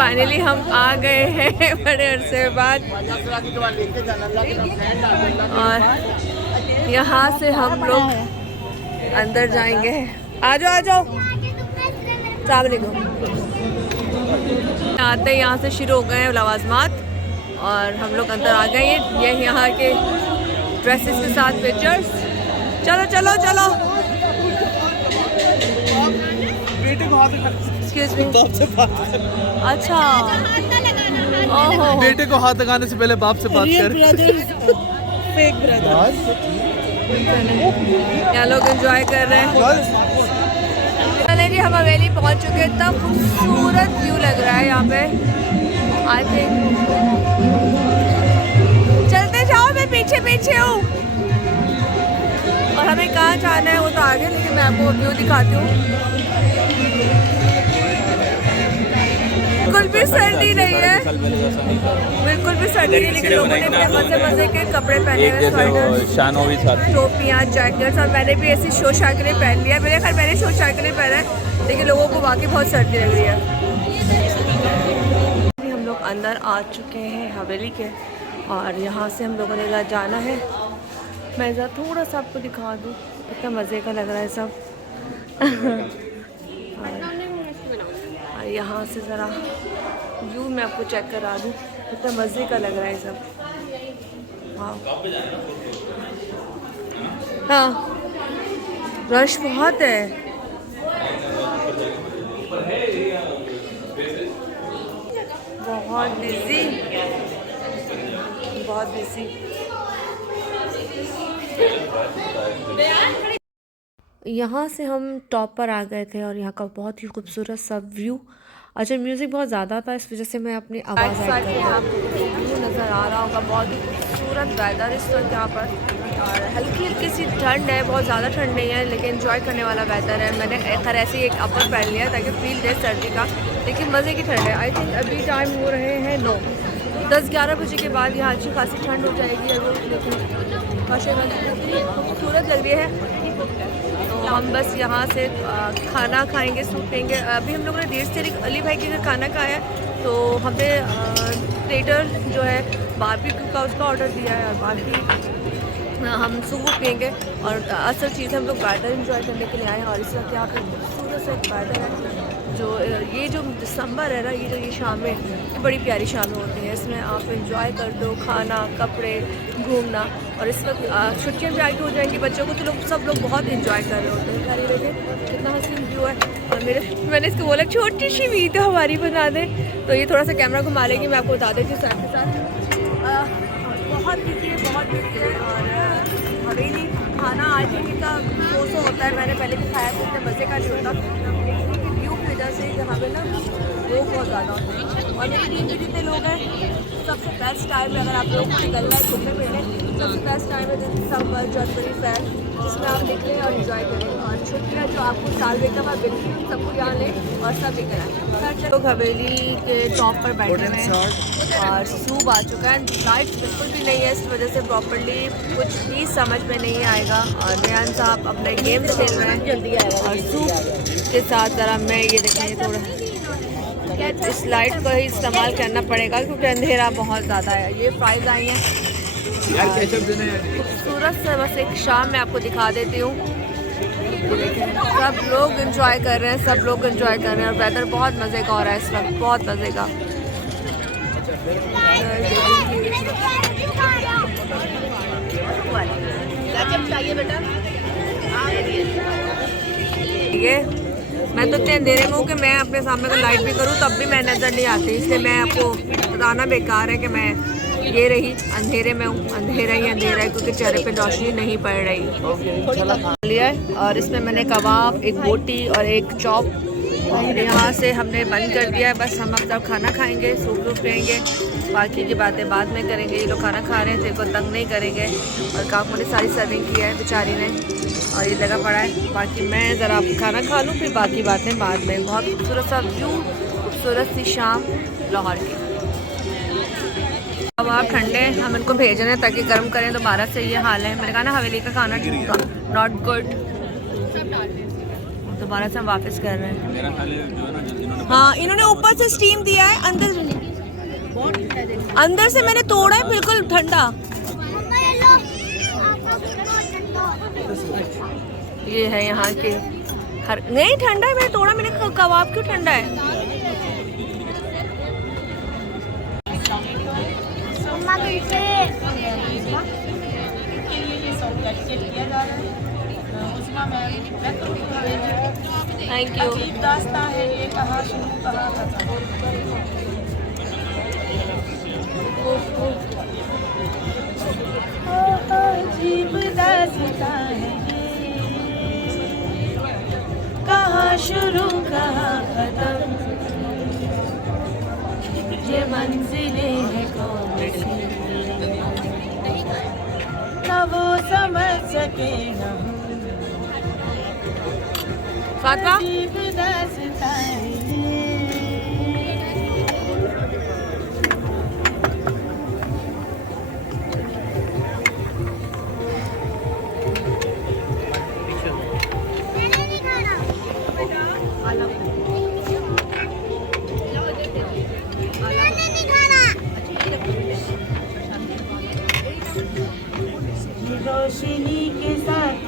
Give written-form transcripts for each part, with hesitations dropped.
Finally हम आ गए हैं बड़े अरसे बाद, और यहाँ से हम लोग अंदर जाएंगे। आ जाओ आ जाओ। अस्सलाम वालेकुम। आते यहाँ से शुरू हो गए हैं लवाजमात, और हम लोग अंदर आ गए। ये यहाँ के ड्रेसेस के साथ पिक्चर्स। चलो चलो चलो। एक्सक्यूज मी, बाप से बात कर। अच्छा, ओहो, बेटे को हाथ लगाने से पहले बाप से बात कर। Fake brother. यहाँ लोग एंजॉय कर रहे हैं। चले जी, हम हवेली पहुँच चुके हैं। इतना खूबसूरत व्यू लग रहा है यहाँ पे। आई थिंक चलते जाओ, मैं पीछे पीछे हूँ। और हमें कहाँ जाना है वो तो आगे, लेकिन मैं आपको व्यू दिखाती हूँ। बिल्कुल भी सर्दी नहीं है, बिल्कुल भी सर्दी नहीं, लेकिन लोगों ने इतने मजे मजे के कपड़े पहने हुए, स्वेटर, टोपियाँ, जैकेट्स, और मैंने भी ऐसी शो शाह के लिए पहन लिया। मेरे खैर मैंने शो शाह के लिए पहना है, लेकिन लोगों को वाकई बहुत सर्दी लग रही है। हम लोग अंदर आ चुके हैं हवेली के, और यहाँ से हम लोगों ने जाना है। मैं ज़रा थोड़ा सा आपको दिखा दूँ, कितना मज़े का लग रहा है सब। और यहाँ से ज़रा व्यू मैं आपको चेक करा दूँ, कितना मज़े का लग रहा है सब। हाँ हाँ, रश बहुत है। बहुत बिजी, बहुत बिजी। यहाँ से हम टॉप पर आ गए थे, और यहाँ का बहुत ही खूबसूरत सा व्यू। अच्छा, म्यूज़िक बहुत ज़्यादा था, इस वजह से मैं अपनी आवाज़ ऐड कर रही हूँ। आपको व्यू नज़र आ रहा होगा, बहुत ही खूबसूरत वेदर इस वक्त यहाँ पर, और हल्की हल्की सी ठंड है, बहुत ज़्यादा ठंड नहीं है, लेकिन एंजॉय करने वाला वेदर है। मैंने खैर ऐसे ही एक अपर पहन लिया ताकि फील दे सर्दी का, लेकिन मज़े की ठंड है। आई थिंक अभी टाइम हो रहे हैं 9, 10-11 बजे के बाद यहाँ अच्छी खासी ठंड हो जाएगी। लेकिन माशाल्लाह खूबसूरत लग रही है। तो हम बस यहाँ से खाना खाएंगे, सूप पियेंगे। अभी हम लोगों ने देर से अली भाई के घर खाना खाया है, तो हमें प्लेटर जो है बारबेक्यू का उसका ऑर्डर दिया है, और बाकी हम सूप पियेंगे। और असल चीज़ हम लोग वेदर एंजॉय करने के लिए आए हैं, और इस वक्त यहाँ पे खूबसूरत सा एक वेदर है। जो ये जो दिसंबर है ना, ये जो ये शामें, ये बड़ी प्यारी शामें होती हैं। इसमें आप एंजॉय कर दो, खाना, कपड़े, घूमना। और इस वक्त छुट्टियाँ भी आगे हो जाएंगी बच्चों को, तो लोग सब लोग बहुत एंजॉय कर रहे होते हैं। यार ये देखें कितना हसीन व्यू है। और मैंने इसको बोला छोटी सी वीडियो हमारी बना दे, तो ये थोड़ा सा कैमरा घुमा लेगी। मैं आपको बता देती हूँ साथ के साथ बहुत बिजी है, बहुत बिजी है। और हवेली खाना आज का 200 होता है, मैंने पहले भी खाया था, इतने मज़े का नहीं होता। व्यू की वजह से यहाँ पे ना लोग बहुत ज़्यादा होते हैं। और मेरी टीम के जितने लोग हैं, सबसे बेस्ट टाइम है अगर आप लोग को निकलना है घूमने फिरने, सबसे बेस्ट टाइम है दिसंबर, जनवरी, फैब, जिसमें आप निकलें और इन्जॉय करें। और छुट्टियाँ जो आपको साल में का बिल्कुल सबको यहाँ लें और सब लेकर आए। लोग हवेली के टॉप पर बैठे हुए हैं, और सूप आ चुका है। लाइट बिल्कुल भी नहीं है, इस वजह से प्रॉपर्ली कुछ भी समझ में नहीं आएगा। और रेहान साहब अपने गेम खेल रहे हैं जल्दी आएगा, और सूप के साथ ज़रा मैं ये देखेंगे थोड़ा इस लाइट को ही इस्तेमाल करना पड़ेगा, क्योंकि अंधेरा बहुत ज़्यादा है। ये प्राइस आई हैं खूबसूरत से, बस एक शाम में आपको दिखा देती हूँ। सब लोग एंजॉय कर रहे हैं, सब लोग एंजॉय कर रहे हैं, और वेदर बहुत मज़े का हो रहा है इस वक्त, बहुत मज़े का। चाहिए बेटा, ठीक है। मैं तो इतने अंधेरे में हूँ कि मैं अपने सामने को लाइट भी करूँ तब भी मैं नज़र नहीं आती, इसलिए मैं आपको बताना बेकार है कि मैं ये रही अंधेरे में हूँ। अंधेरा ही अंधेरा है, क्योंकि चेहरे पे रोशनी नहीं पड़ रही। लिया है, और इसमें मैंने कबाब, एक बोटी और एक चॉप यहाँ से हमने बंद कर दिया है। बस हम अब तब खाना खाएंगे, सूप पियेंगे, बाकी की बातें बाद में करेंगे। ये लोग खाना खा रहे हैं, तेरे को तंग नहीं करेंगे। और काकू ने सारी सर्विंग की है बेचारी ने, और ये लगा पड़ा है। बाकी मैं ज़रा खाना खा लूँ, फिर बाकी बातें बाद में। बहुत खूबसूरत सा व्यू, खूबसूरत सी शाम लाहौर की। अब आप ठंडे हम इनको भेज रहे हैं ताकि गर्म करें, दोबारा से ये हाल है। मैंने कहा ना हवेली का खाना नॉट गुड, दोबारा से हम वापस कर रहे हैं। हाँ, इन्होंने ऊपर से स्टीम दिया है, अंदर से मैंने तोड़ा है, बिल्कुल ठंडा। ये है यहाँ के नहीं ठंडा है, मैंने तोड़ा, मैंने कहा कबाब क्यों ठंडा है। Thank you. दास्तां है ये, कहाँ शुरू कहाँ खत्म। अजीब दास्तां है कहाँ शुरू कहाँ खत्म, ये मंजिलें हैं कौन सी न वो समझ सके न फातिमा। रोशनी के साथ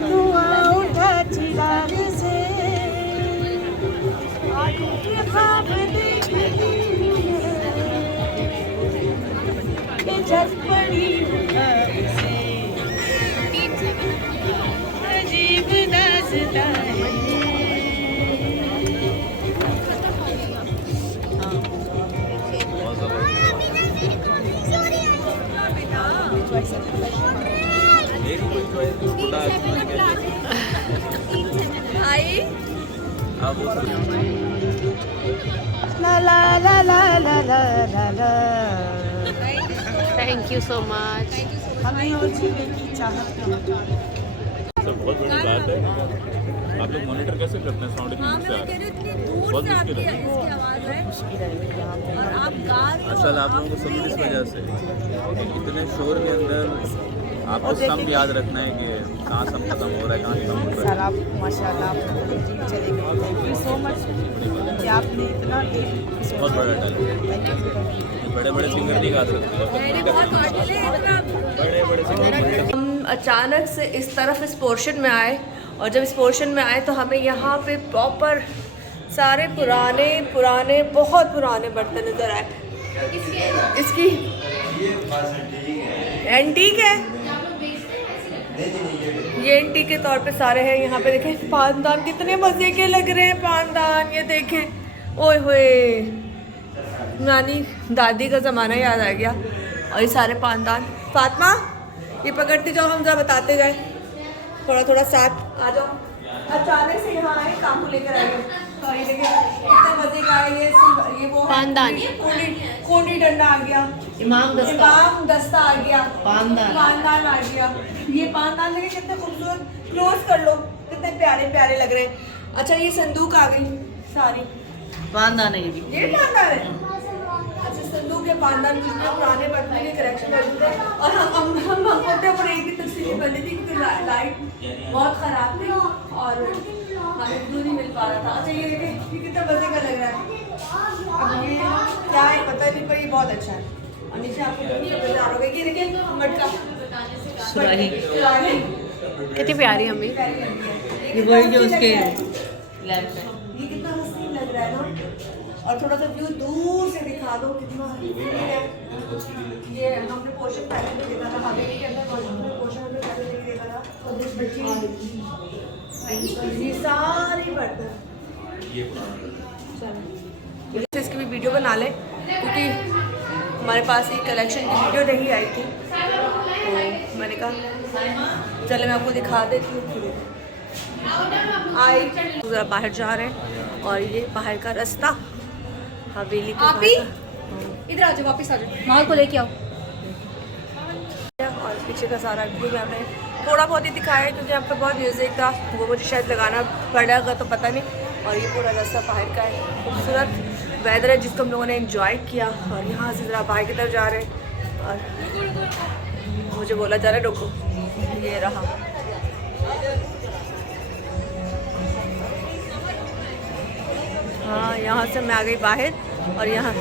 धुआं उठा चिराग से, ये ख्वाब देखती ये जग पड़ी ख्वाब से, अजीब दास्तां है। ला ला ला ला ला ला ला। Thank you so much. हमें और जीने की चाहत है। सर बहुत बड़ी बात है, आप लोग मॉनिटर कैसे करते हैं साउंड की से बहुत मुश्किल है। असल आप लोगों को समझ इस वजह से इतने शोर के अंदर आपको सम याद रखना है कि कहाँ सम खत्म हो रहा है, कहाँ कम हो रहा है। सर आप माशाल्लाह आप ठीक चले गए, थैंक यू सो मच कि आपने इतना बहुत बड़ा टैलेंट, बड़े बड़े सिंगर नहीं गा सकते, बड़े बड़े सिंगर। हम अचानक से इस तरफ इस पोर्शन में आए, और जब इस पोर्शन में आए तो हमें यहाँ पे प्रॉपर सारे पुराने पुराने बहुत पुराने बर्तन नज़र आए। इसकी एंटीक है, ये एंटीक के तौर पे सारे हैं। यहाँ पे देखें पानदान कितने मज़े के लग रहे हैं, पानदान ये देखें, ओए होए नानी दादी का ज़माना याद आ गया। और ये सारे पानदान। फातिमा ये पकड़ती जाओ, हम जरा बताते जाए, थोड़ा थोड़ा साथ आ जाओ। अचानक से यहाँ आए, काम को लेकर आए, तो ये देखिए कितना मज़े का है। ये वो पानदान, कोनी डंडा आ गया, इमाम दस्ता आ गया, पानदान आ गया। ये पानदान देखिए कितने खूबसूरत, क्लोज कर लो, कितने प्यारे प्यारे लग रहे हैं। अच्छा ये संदूक आ गई सारी, पानदान है ये पानदान है। अच्छा संदूक के पानदान कितने पुराने बर्तन के कलेक्शन मौजूद है। और हम होते पर एक ही तस्वीर बनी थी क्योंकि लाइट बहुत ख़राब थी और हमें व्यू नहीं मिल पा रहा था। अच्छा ये देखिए ये कितना मज़े का लग रहा है। अब ये क्या है पता नहीं, पर ये बहुत अच्छा है। और नीचे आपको बाजार हो गई, ये देखिए मटका सुराही कितनी प्यारी हमें, ये वही जो उसके लैंप है। ये कितना हसीन लग रहा है ना। और थोड़ा सा व्यू दूर से दिखा दो कितना हसीन है। ये हमने पोर्शन पहले भी देखा था, हवेली के अंदर पोर्शन हमने पहले नहीं देखा था। और जिस बच्ची ये सारी बर्तन चलो इसकी भी वीडियो बना लें, क्योंकि हमारे पास एक कलेक्शन की वीडियो नहीं आई थी, तो मैंने कहा चले मैं आपको दिखा देती हूँ। आई ज़रा बाहर जा रहे हैं और ये बाहर का रास्ता हवेली का। आप ही इधर आ जाओ, वापस आ जाओ, माँ को लेके आओ। और पीछे का सारा व्यू में हमने थोड़ा बहुत ही दिखाया है, क्योंकि यहाँ पे बहुत म्यूज़िक था, वो मुझे शायद लगाना पड़ेगा तो पता नहीं। और ये पूरा रास्ता बाहर का है, खूबसूरत वेदर है जिसको हम लोगों ने एंजॉय किया। और यहाँ से ज़रा बाहर की तरफ जा रहे हैं और मुझे बोला जा रहा है रुको, ये रहा हाँ यहाँ से मैं आ गई बाहर और यहाँ